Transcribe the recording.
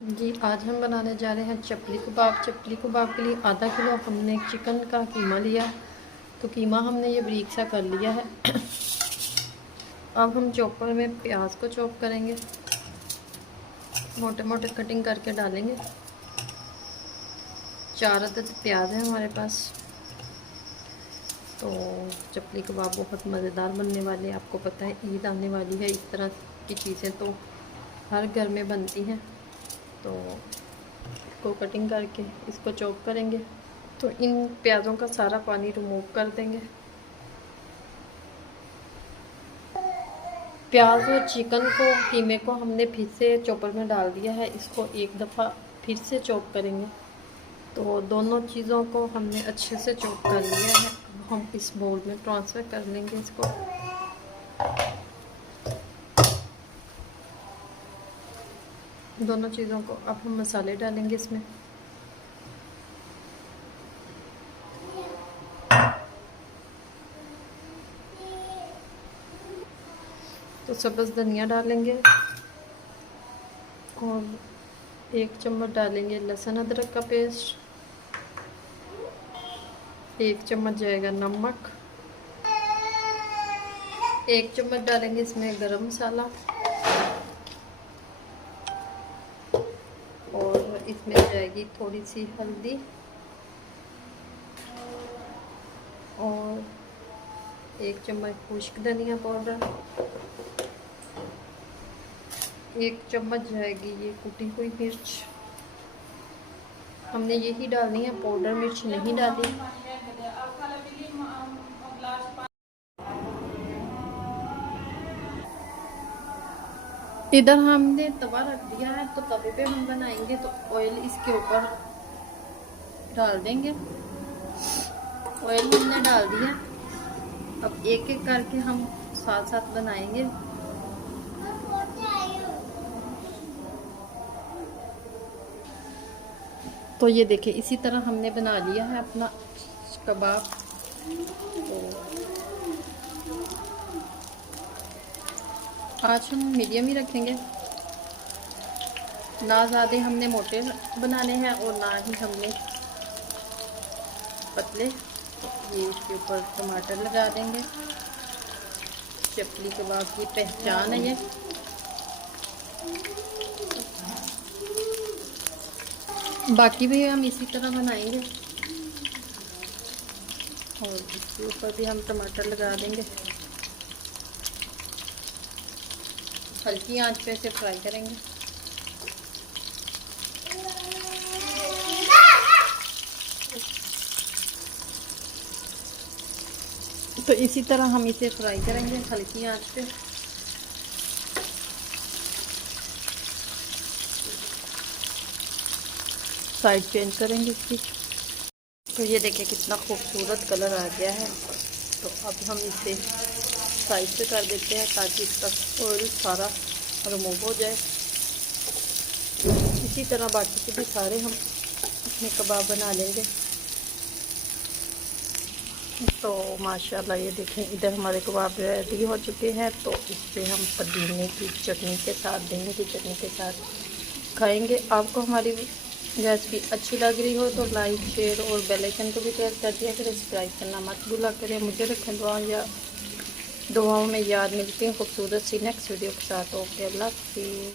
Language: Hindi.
जी, आज हम बनाने जा रहे हैं चपली कबाब। चपली कबाब के लिए आधा किलो हमने चिकन का कीमा लिया। तो कीमा हमने ये बारीक सा कर लिया है। अब हम चॉपर में प्याज को चॉप करेंगे, मोटे मोटे कटिंग करके डालेंगे। 4 अदद प्याज है हमारे पास। तो चपली कबाब बहुत मज़ेदार बनने वाले, आपको पता है ईद आने वाली है। इस तरह की चीज़ें तो हर घर में बनती हैं। तो इसको कटिंग करके इसको चॉप करेंगे। तो इन प्याज़ों का सारा पानी रिमूव कर देंगे। प्याज और चिकन को, कीमे को हमने फिर से चॉपर में डाल दिया है। इसको एक दफ़ा फिर से चॉप करेंगे। तो दोनों चीज़ों को हमने अच्छे से चॉप कर लिया है। हम इस बोल में ट्रांसफ़र कर लेंगे इसको। दोनों चीज़ों को अब हम मसाले डालेंगे इसमें। तो सब्ज़ धनिया डालेंगे और 1 चम्मच डालेंगे लहसुन अदरक का पेस्ट। 1 चम्मच जाएगा नमक। 1 चम्मच डालेंगे इसमें गरम मसाला और इसमें जाएगी थोड़ी सी हल्दी और 1 चम्मच खुश्क धनिया पाउडर। 1 चम्मच जाएगी ये कुटी हुई मिर्च। हमने यही डालनी है, पाउडर मिर्च नहीं डाली। इधर हमने तवा रख दिया है, तो तवे पे हम बनाएंगे। तो ऑयल इसके ऊपर डाल देंगे। ऑयल हमने डाल दिया। अब एक एक करके हम साथ साथ बनाएंगे। तो ये देखिए, इसी तरह हमने बना लिया है अपना कबाब। तो आज हम मीडियम ही रखेंगे, ना ज़्यादा हमने मोटे बनाने हैं और ना ही हमने पतले। ये इसके ऊपर टमाटर लगा देंगे। चपली कबाब की पहचान है ये। बाकी भी हम इसी तरह बनाएंगे और इसके ऊपर भी हम टमाटर लगा देंगे। हल्की आंच पे इसे फ्राई करेंगे। तो इसी तरह हम इसे फ्राई करेंगे हल्की आंच पे। साइड चेंज करेंगे इसकी। तो ये देखिए कितना खूबसूरत कलर आ गया है। तो अब हम इसे साइड पे कर देते हैं ताकि इसका ऑयल सारा रिमूव हो जाए। इसी तरह बाकी के भी सारे हम अपने कबाब बना लेंगे। तो माशाल्लाह ये देखें, इधर हमारे कबाब रेडी हो चुके हैं। तो इस पर हम पुदीने की चटनी के साथ, दही की चटनी के साथ खाएंगे। आपको हमारी रेसिपी अच्छी लग रही हो तो लाइक, शेयर और बेल आइकन को भी प्रेस कर दिया करें। सब्सक्राइब करना मत भूला करें। मुझे रखें दुआओं में याद। मिलती हैं खूबसूरत सी नेक्स्ट वीडियो के साथ। ओके, अल्लाह हाफिज़।